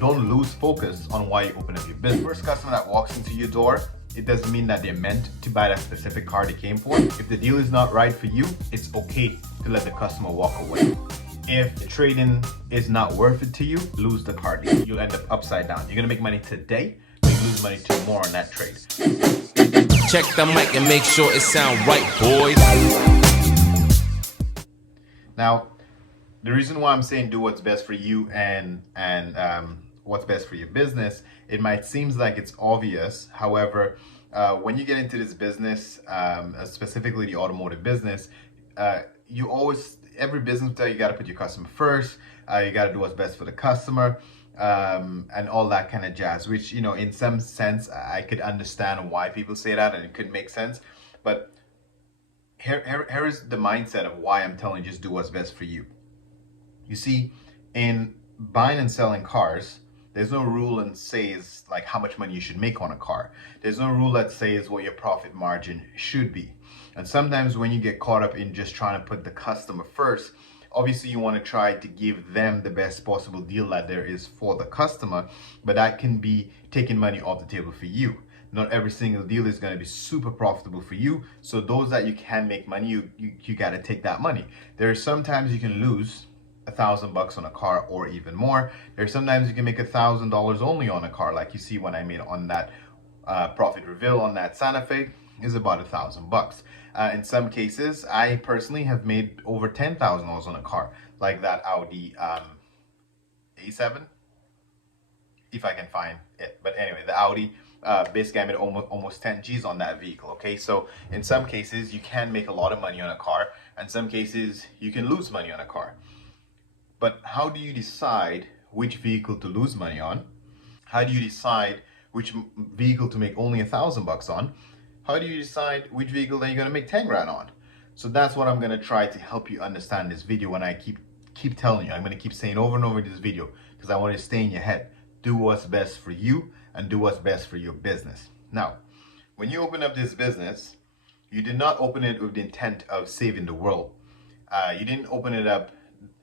don't lose focus on why you open up your business. First customer that walks into your door, it doesn't mean that they're meant to buy that specific car they came for. If the deal is not right for you, it's okay to let the customer walk away. If the trading is not worth it to you, lose the car deal. You'll end up upside down. You're gonna make money today, but you lose money tomorrow on that trade. Check the mic and make sure it sound right, boys. Now, the reason why I'm saying do what's best for you and what's best for your business, it might seem like it's obvious. However, when you get into this business, specifically the automotive business, every business you got to put your customer first. You got to do what's best for the customer, and all that kind of jazz. Which, you know, in some sense, I could understand why people say that, and it could make sense. But here is the mindset of why I'm telling you just do what's best for you. You see, in buying and selling cars, there's no rule that says like how much money you should make on a car. There's no rule that says what your profit margin should be. And sometimes when you get caught up in just trying to put the customer first, obviously you want to try to give them the best possible deal that there is for the customer, but that can be taking money off the table for you. Not every single deal is going to be super profitable for you. So those that you can make money, you got to take that money. There are sometimes you can lose $1,000 on a car or even more. There's sometimes you can make $1,000 only on a car, like you see when I made on that profit reveal on that Santa Fe is about $1,000. In some cases, I personally have made over $10,000 on a car, like that Audi A7, if I can find it. But anyway, the Audi, basically I made almost 10 G's on that vehicle. Okay, so in some cases you can make a lot of money on a car, and some cases you can lose money on a car. But how do you decide which vehicle to lose money on? How do you decide which vehicle to make only $1,000 on? How do you decide which vehicle that you're gonna make 10 grand on? So that's what I'm gonna try to help you understand this video. When I keep telling you, I'm gonna keep saying over and over in this video, because I want to stay in your head. Do what's best for you and do what's best for your business. Now, when you open up this business, you did not open it with the intent of saving the world. You didn't open it up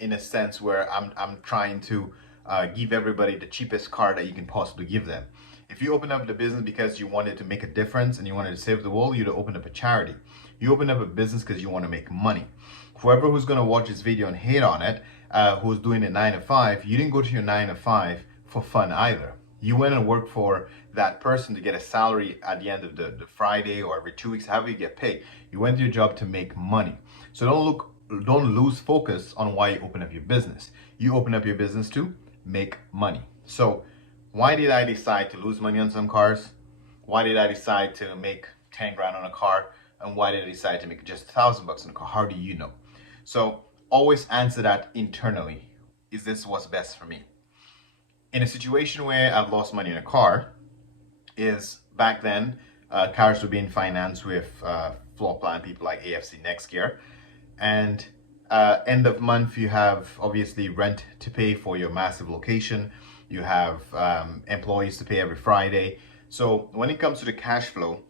in a sense where I'm trying to give everybody the cheapest car that you can possibly give them. If you open up the business because you wanted to make a difference and you wanted to save the world, you'd open up a charity. You open up a business because you want to make money. Whoever who's going to watch this video and hate on it, who's doing it 9 to 5, you didn't go to your 9 to 5 for fun either. You went and worked for that person to get a salary at the end of the Friday or every 2 weeks, however you get paid. You went to your job to make money. So don't lose focus on why you open up your business. You open up your business to make money. So why did I decide to lose money on some cars? Why did I decide to make 10 grand on a car? And why did I decide to make just $1,000 on a car? How do you know? So always answer that internally. Is this what's best for me? In a situation where I've lost money in a car, is back then cars were being financed with floor plan people like AFC Nextgear. And end of month, you have obviously rent to pay for your massive location. You have employees to pay every Friday. So when it comes to the cash flow,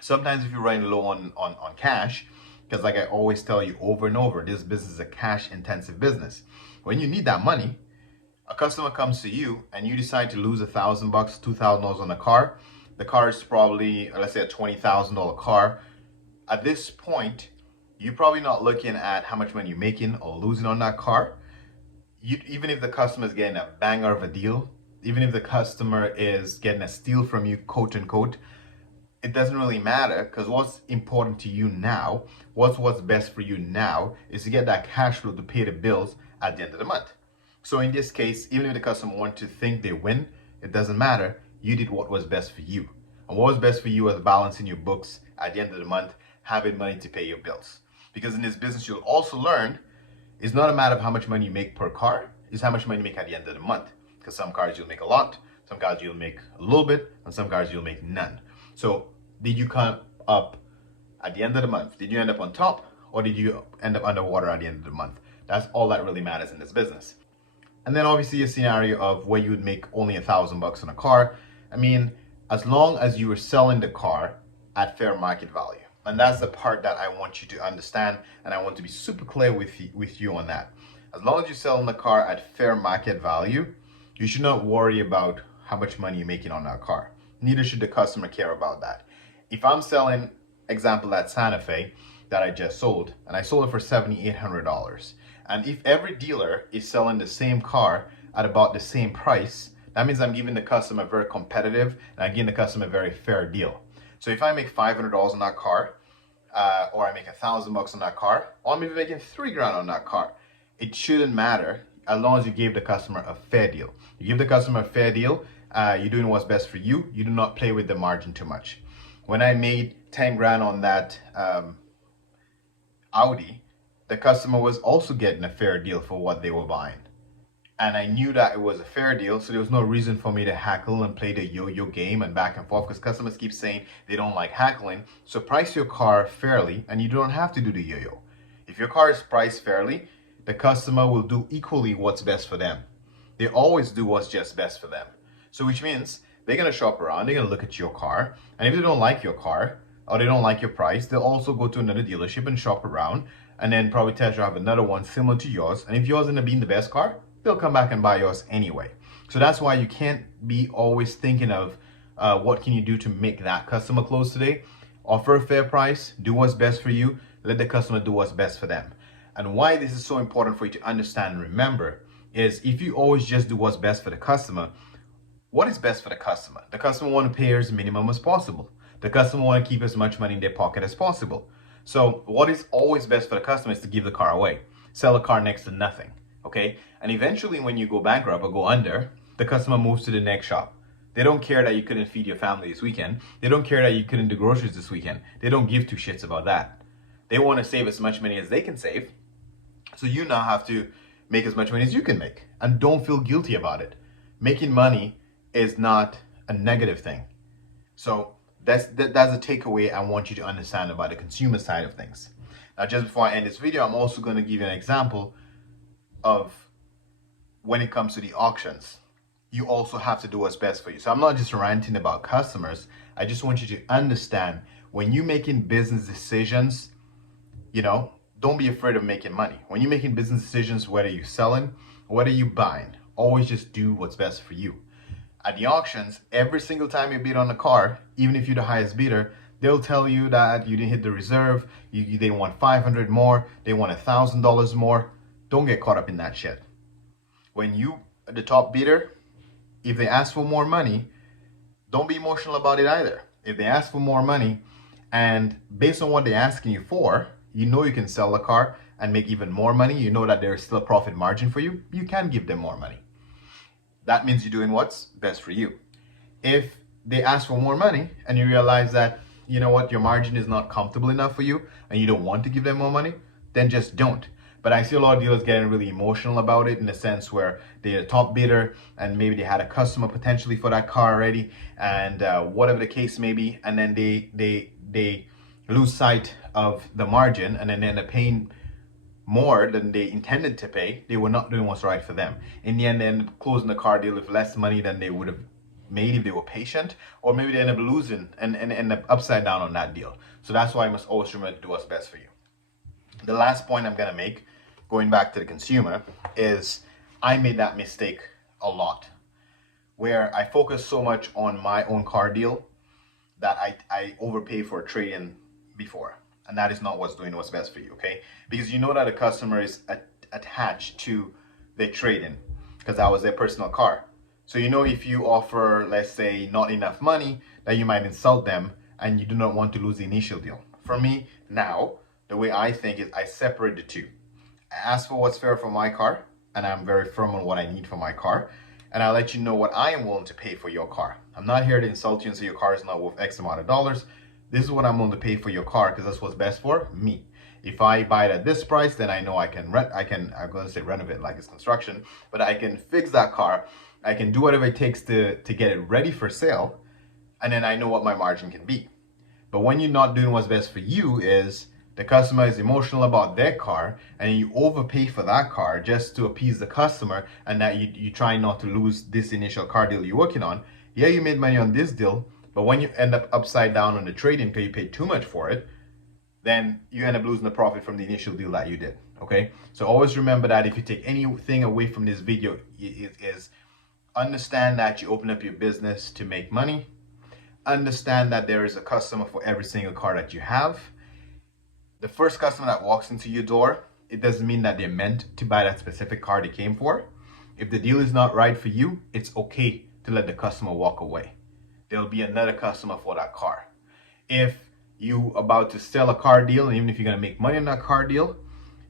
sometimes if you're running low on cash, because like I always tell you over and over, this business is a cash intensive business. When you need that money, a customer comes to you and you decide to lose $1,000, $2,000 on a car. The car is probably, let's say, a $20,000 car. At this point, you're probably not looking at how much money you're making or losing on that car. Even if the customer is getting a banger of a deal, even if the customer is getting a steal from you, quote unquote, it doesn't really matter, because what's important to you now, what's best for you now, is to get that cash flow to pay the bills at the end of the month. So in this case, even if the customer wants to think they win, it doesn't matter. You did what was best for you. And what was best for you was balancing your books at the end of the month, having money to pay your bills. Because in this business, you'll also learn it's not a matter of how much money you make per car, it's how much money you make at the end of the month. Because some cars you'll make a lot, some cars you'll make a little bit, and some cars you'll make none. So did you come up at the end of the month? Did you end up on top, or did you end up underwater at the end of the month? That's all that really matters in this business. And then obviously a scenario of where you would make only $1,000 on a car. I mean, as long as you were selling the car at fair market value. And that's the part that I want you to understand, and I want to be super clear with you on that. As long as you're selling the car at fair market value, You should not worry about how much money you're making on that car. Neither should the customer care about that. If I'm selling, example, that Santa Fe that I just sold, and I sold it for $7,800, and if every dealer is selling the same car at about the same price, that means I'm giving the customer very competitive, and I'm giving the customer a very fair deal. So if I make $500 on that car, or I make $1,000 on that car, or I'm even making $3,000 on that car, it shouldn't matter as long as you give the customer a fair deal. You give the customer a fair deal, you're doing what's best for you. You do not play with the margin too much. When I made $10,000 on that Audi, the customer was also getting a fair deal for what they were buying. And I knew that it was a fair deal, so there was no reason for me to hackle and play the yo-yo game and back and forth, because customers keep saying they don't like hackling. So price your car fairly, and you don't have to do the yo-yo. If your car is priced fairly, the customer will do equally what's best for them. They always do what's just best for them. So which means they're going to shop around, they're going to look at your car, and if they don't like your car, or they don't like your price, they'll also go to another dealership and shop around, and then probably test drive another one similar to yours. And if yours ends up being the best car, they'll come back and buy yours anyway. So that's why you can't be always thinking of what can you do to make that customer close today. Offer a fair price, do what's best for you, let the customer do what's best for them. And why this is so important for you to understand and remember is, if you always just do what's best for the customer, what is best for the customer? The customer want to pay as minimum as possible. The customer want to keep as much money in their pocket as possible. So what is always best for the customer is to give the car away. Sell a car next to nothing. Okay? And eventually when you go bankrupt or go under, the customer moves to the next shop. They don't care that you couldn't feed your family this weekend. They don't care that you couldn't do groceries this weekend. They don't give two shits about that. They want to save as much money as they can save. So you now have to make as much money as you can make. And don't feel guilty about it. Making money is not a negative thing. So that's a takeaway I want you to understand about the consumer side of things. Now, just before I end this video, I'm also going to give you an example of when it comes to the auctions. You also have to do what's best for you. So I'm not just ranting about customers. I just want you to understand, when you're making business decisions, don't be afraid of making money. When you're making business decisions, whether you're selling, whether you're buying, always just do what's best for you. At the auctions, every single time you bid on a car, even if you're the highest bidder, they'll tell you that you didn't hit the reserve, they want $500 more, they want $1,000 more. Don't get caught up in that shit. When you are the top bidder, if they ask for more money, don't be emotional about it either. If they ask for more money, and based on what they're asking you for, you know you can sell the car and make even more money, you know that there is still a profit margin for you, you can give them more money. That means you're doing what's best for you. If they ask for more money and you realize that, your margin is not comfortable enough for you and you don't want to give them more money, then just don't. But I see a lot of dealers getting really emotional about it, in the sense where they're a top bidder and maybe they had a customer potentially for that car already, and whatever the case may be, and then they lose sight of the margin, and then they end up paying more than they intended to pay. They were not doing what's right for them. In the end, they end up closing the car deal with less money than they would have made if they were patient, or maybe they end up losing and end up upside down on that deal. So that's why I must always remember to do what's best for you. The last point I'm going to make, going back to the consumer, is I made that mistake a lot, where I focused so much on my own car deal that I overpay for a trade-in before. And that is not what's best for you, okay? Because you know that a customer is attached to their trade-in, because that was their personal car. So if you offer, let's say, not enough money, that you might insult them, and you do not want to lose the initial deal. For me, now, the way I think is I separate the two. I ask for what's fair for my car, and I'm very firm on what I need for my car, and I'll let you know what I am willing to pay for your car. I'm not here to insult you and say your car is not worth X amount of dollars. This is what I'm willing to pay for your car, because that's what's best for me. If I buy it at this price, then I know I'm going to say renovate like it's construction, but I can fix that car. I can do whatever it takes to get it ready for sale, and then I know what my margin can be. But when you're not doing what's best for you, is the customer is emotional about their car, and you overpay for that car just to appease the customer, and that you try not to lose this initial car deal you're working on. Yeah, you made money on this deal, but when you end up upside down on the trade-in because you paid too much for it, then you end up losing the profit from the initial deal that you did, okay? So always remember that if you take anything away from this video, is Understand that you open up your business to make money. Understand that there is a customer for every single car that you have. The first customer that walks into your door, it doesn't mean that they're meant to buy that specific car they came for. If the deal is not right for you, it's okay to let the customer walk away. There'll be another customer for that car. If you about to sell a car deal, and even if you're gonna make money on that car deal,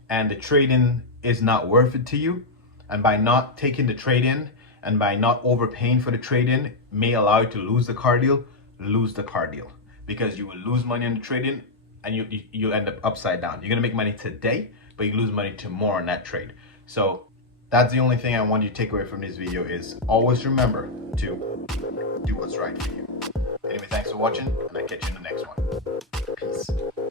and the trade-in is not worth it to you, and by not taking the trade-in and by not overpaying for the trade-in may allow you to lose the car deal, lose the car deal, because you will lose money on the trade-in and you end up upside down. You're gonna make money today, but you lose money tomorrow on that trade. So that's the only thing I want you to take away from this video, is always remember to do what's right for you. Anyway, thanks for watching, and I'll catch you in the next one. Peace.